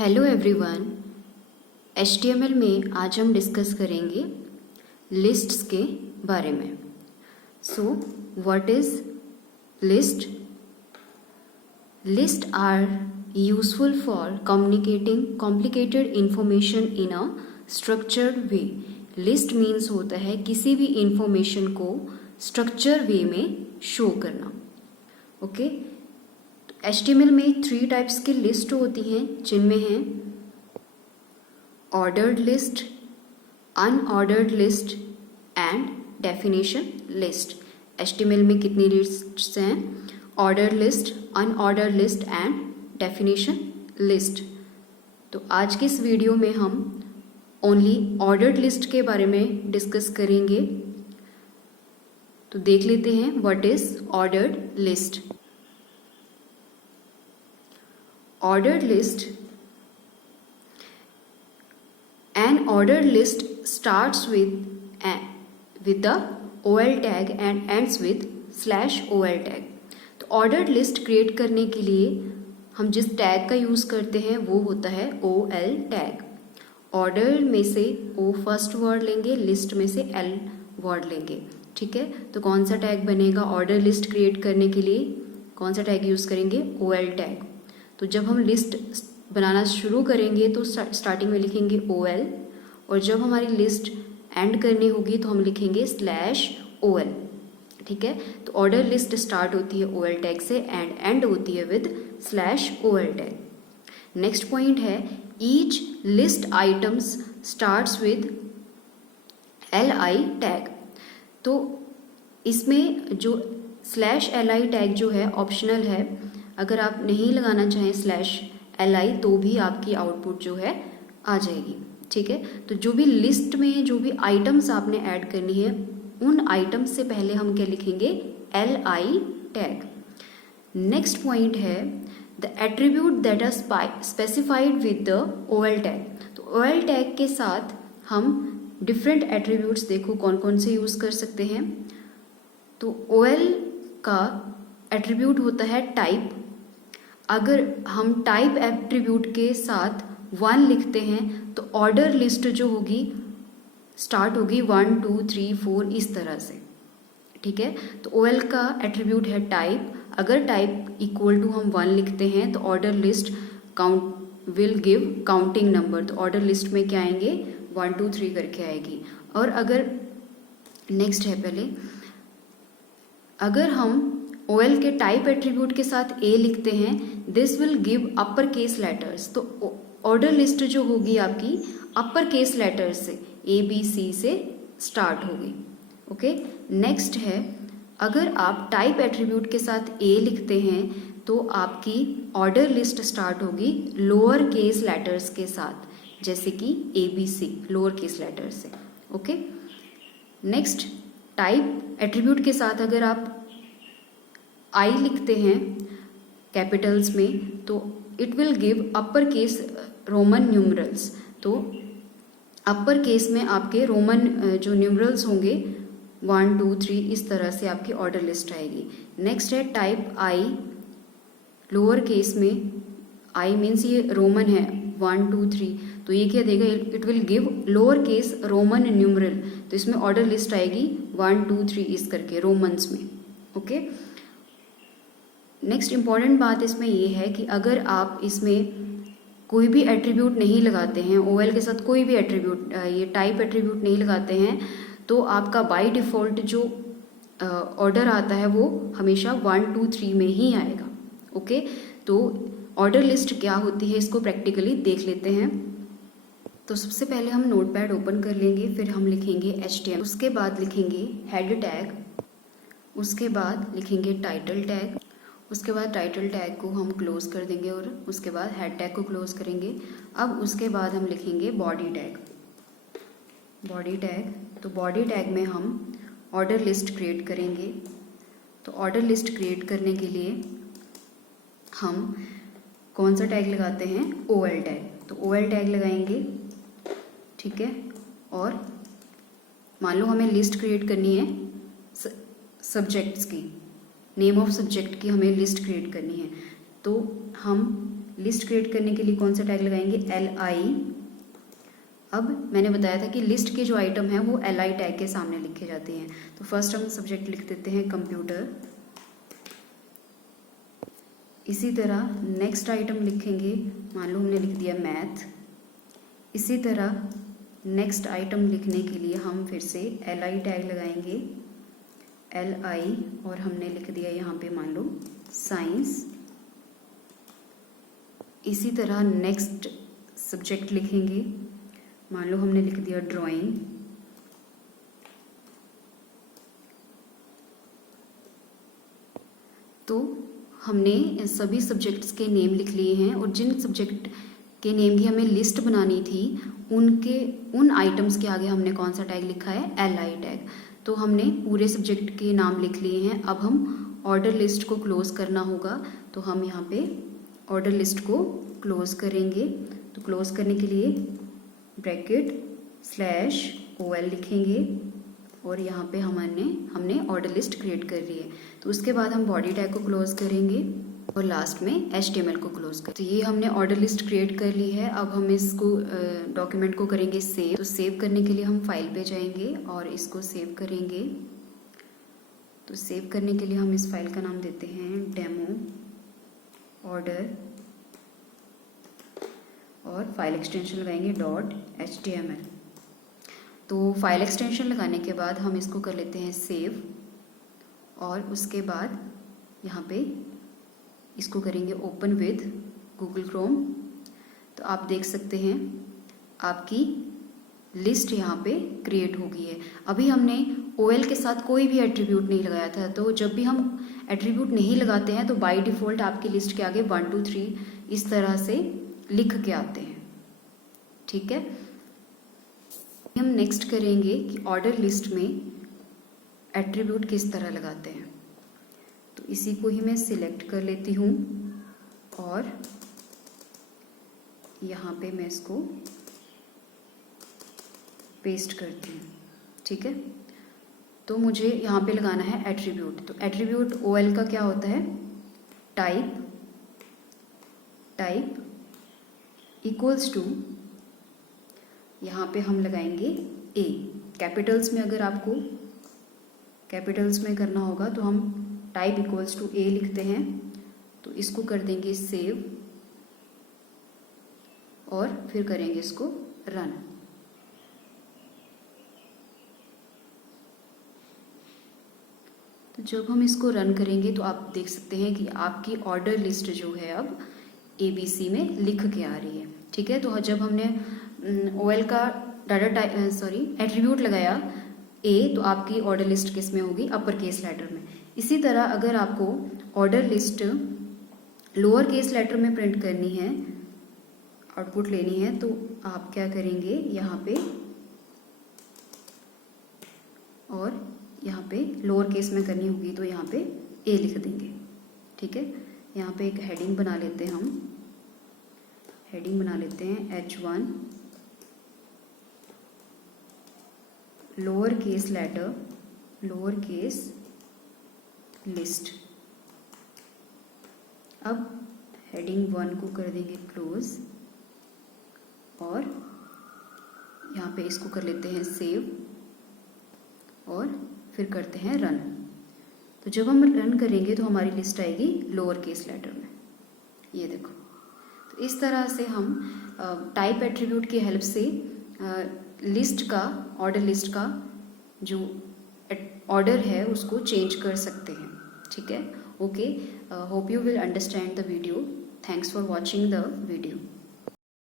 Hello everyone. HTML में आज हम डिस्कस करेंगे लिस्ट्स के बारे में। So what is list? List are useful for communicating complicated information in a structured way. List means होता है किसी भी इंफॉर्मेशन को स्ट्रक्चर वे में शो करना। ओके HTML में 3 टाइप्स की लिस्ट होती हैं, जिनमें हैं ordered list, unordered list and definition list. HTML में कितनी लिस्ट्स हैं? Ordered list, unordered list and definition list. तो आज के इस वीडियो में हम ओनली ऑर्डर्ड लिस्ट के बारे में डिस्कस करेंगे। तो देख लेते हैं what is ordered list. Ordered list. An ordered list starts with the OL tag and ends with /OL tag. तो ordered list create करने के लिए हम जिस टैग का यूज़ करते हैं वो होता है OL tag। ऑर्डर में से O फर्स्ट वर्ड लेंगे, लिस्ट में से L वर्ड लेंगे। ठीक है, तो कौन सा टैग बनेगा ऑर्डर लिस्ट क्रिएट करने के लिए? कौन सा टैग यूज़ करेंगे? OL tag. तो जब हम लिस्ट बनाना शुरू करेंगे तो स्टार्टिंग में लिखेंगे OL, और जब हमारी लिस्ट एंड करनी होगी तो हम लिखेंगे /OL। ठीक है, तो ऑर्डर लिस्ट स्टार्ट होती है OL टैग से एंड एंड होती है with /OL tag. Next point है each list items starts with LI tag. तो इसमें जो /LI टैग जो है ऑप्शनल है, अगर आप नहीं लगाना चाहें /LI तो भी आपकी आउटपुट जो है आ जाएगी। ठीक है, तो जो भी लिस्ट में जो भी आइटम्स आपने ऐड करनी है उन आइटम्स से पहले हम क्या लिखेंगे? LI tag. नेक्स्ट पॉइंट है the attribute that are specified with the OL tag. तो OL टैग के साथ हम डिफरेंट एट्रीब्यूट्स देखो कौन कौन से यूज़ कर सकते हैं। तो OL का एट्रीब्यूट होता है टाइप। अगर हम टाइप एट्रीब्यूट के साथ 1 लिखते हैं तो ऑर्डर लिस्ट जो होगी स्टार्ट होगी 1 2 3 4 इस तरह से। ठीक है, तो OL का एट्रीब्यूट है टाइप। अगर टाइप इक्वल टू हम 1 लिखते हैं तो order list count will give counting number. तो ऑर्डर लिस्ट में क्या आएंगे? 1 2 3 करके आएगी। और अगर नेक्स्ट है पहले, अगर हम OL के टाइप एट्रीब्यूट के साथ A लिखते हैं this will give upper case letters. तो ऑर्डर लिस्ट जो होगी आपकी अपर केस लेटर्स से ABC से स्टार्ट होगी। ओके, नेक्स्ट है अगर आप टाइप एट्रीब्यूट के साथ A लिखते हैं तो आपकी ऑर्डर लिस्ट स्टार्ट होगी लोअर केस लेटर्स के साथ, जैसे कि ABC लोअर केस लेटर्स से। ओके, नेक्स्ट टाइप एट्रीब्यूट के साथ अगर आप I लिखते हैं कैपिटल्स में तो it will give upper case Roman numerals. तो अपर केस में आपके रोमन जो न्यूमरल्स होंगे 1 2 3 इस तरह से आपकी ऑर्डर लिस्ट आएगी। नेक्स्ट है टाइप I लोअर केस में, I मीन्स ये रोमन है 1 2 3, तो ये क्या देगा? It will give lower case Roman numeral. तो इसमें ऑर्डर लिस्ट आएगी 1 2 3 इस करके रोमन्स में। ओके, नेक्स्ट इम्पॉर्टेंट बात इसमें ये है कि अगर आप इसमें कोई भी एट्रीब्यूट नहीं लगाते हैं, OL के साथ कोई भी एट्रीब्यूट ये टाइप एट्रीब्यूट नहीं लगाते हैं, तो आपका बाय डिफ़ॉल्ट जो ऑर्डर आता है वो हमेशा 1 2 3 में ही आएगा। ओके, तो ऑर्डर लिस्ट क्या होती है इसको प्रैक्टिकली देख लेते हैं। तो सबसे पहले हम नोटपैड ओपन कर लेंगे, फिर हम लिखेंगे HTML, उसके बाद लिखेंगे हेड टैग, उसके बाद लिखेंगे टाइटल टैग, उसके बाद टाइटल टैग को हम क्लोज कर देंगे और उसके बाद हेड टैग को क्लोज करेंगे। अब उसके बाद हम लिखेंगे बॉडी टैग। बॉडी टैग, तो बॉडी टैग में हम ऑर्डर लिस्ट क्रिएट करेंगे। तो ऑर्डर लिस्ट क्रिएट करने के लिए हम कौन सा टैग लगाते हैं? OL tag. तो OL टैग लगाएंगे। ठीक है, और मान लो हमें लिस्ट क्रिएट करनी है सब्जेक्ट्स की, नेम ऑफ सब्जेक्ट की हमें लिस्ट क्रिएट करनी है, तो हम लिस्ट क्रिएट करने के लिए कौन सा टैग लगाएंगे, li। अब मैंने बताया था कि लिस्ट के जो आइटम हैं वो li टैग के सामने लिखे जाते हैं। तो फर्स्ट हम सब्जेक्ट लिख देते हैं कंप्यूटर। इसी तरह नेक्स्ट आइटम लिखेंगे, मान लो हमने लिख दिया मैथ। इसी तरह नेक्स्ट आइटम लिखने के लिए हम फिर से li टैग लगाएंगे, li, और हमने लिख दिया यहाँ पे मान लो साइंस। इसी तरह नेक्स्ट सब्जेक्ट लिखेंगे, मान लो हमने लिख दिया ड्राइंग। तो हमने सभी सब्जेक्ट्स के नेम लिख लिए हैं, और जिन सब्जेक्ट के नेम की हमें लिस्ट बनानी थी उन आइटम्स के आगे हमने कौन सा टैग लिखा है, li टैग। तो हमने पूरे सब्जेक्ट के नाम लिख लिए हैं। अब हम ऑर्डर लिस्ट को क्लोज करना होगा, तो हम यहाँ पे ऑर्डर लिस्ट को क्लोज करेंगे। तो क्लोज करने के लिए ब्रैकेट /ol लिखेंगे, और यहाँ पे हमने ऑर्डर लिस्ट क्रिएट कर ली है। तो उसके बाद हम बॉडी टैग को क्लोज करेंगे और लास्ट में HTML को क्लोज करेंगे। तो ये हमने ऑर्डर लिस्ट क्रिएट कर ली है। अब हम इसको डॉक्यूमेंट को करेंगे सेव। तो सेव करने के लिए हम फाइल पे जाएंगे और इसको सेव करेंगे। तो सेव करने के लिए हम इस फाइल का नाम देते हैं डेमो ऑर्डर, और फाइल एक्सटेंशन लगाएंगे .html। तो फाइल एक्सटेंशन लगाने के बाद हम इसको कर लेते हैं सेव, और उसके बाद यहाँ पे इसको करेंगे ओपन विद गूगल क्रोम। तो आप देख सकते हैं आपकी लिस्ट यहाँ पे क्रिएट हो गई है। अभी हमने OL के साथ कोई भी एट्रीब्यूट नहीं लगाया था। तो जब भी हम एट्रीब्यूट नहीं लगाते हैं तो बाय डिफ़ॉल्ट आपकी लिस्ट के आगे 1 2 3 इस तरह से लिख के आते हैं। ठीक है, हम नेक्स्ट करेंगे कि ऑर्डर लिस्ट में एट्रीब्यूट किस तरह लगाते हैं। तो इसी को ही मैं सिलेक्ट कर लेती हूँ और यहाँ पे मैं इसको पेस्ट करती हूँ। ठीक है, तो मुझे यहाँ पे लगाना है एट्रीब्यूट। तो एट्रीब्यूट OL का क्या होता है, टाइप इक्वल्स टू, यहाँ पे हम लगाएंगे A। कैपिटल्स में अगर आपको कैपिटल्स में करना होगा तो हम टाइप इक्वल्स टू A लिखते हैं। तो इसको कर देंगे सेव और फिर करेंगे इसको रन। तो जब हम इसको रन करेंगे तो आप देख सकते हैं कि आपकी ऑर्डर लिस्ट जो है अब ABC में लिख के आ रही है। ठीक है, तो जब हमने OL का एट्रीब्यूट लगाया A, तो आपकी ऑर्डर लिस्ट किस में होगी, अपर केस लेटर में। इसी तरह अगर आपको order list lower case letter में प्रिंट करनी है, आउटपुट लेनी है, तो आप क्या करेंगे, यहाँ पे और यहाँ पे लोअर केस में करनी होगी तो यहाँ पे A लिख देंगे। ठीक है, यहाँ पे एक हेडिंग बना लेते हैं हम, हेडिंग बना लेते हैं H1 lower case letter, lower case list. अब हेडिंग 1 को कर देंगे क्लोज और यहाँ पे इसको कर लेते हैं सेव और फिर करते हैं रन। तो जब हम रन करेंगे तो हमारी लिस्ट आएगी लोअर केस लेटर में, ये देखो। तो इस तरह से हम टाइप एट्रीब्यूट की हेल्प से लिस्ट का, ऑर्डर लिस्ट का जो ऑर्डर है उसको चेंज कर सकते हैं। ठीक है, okay, hope you will understand the video. Thanks for watching the video.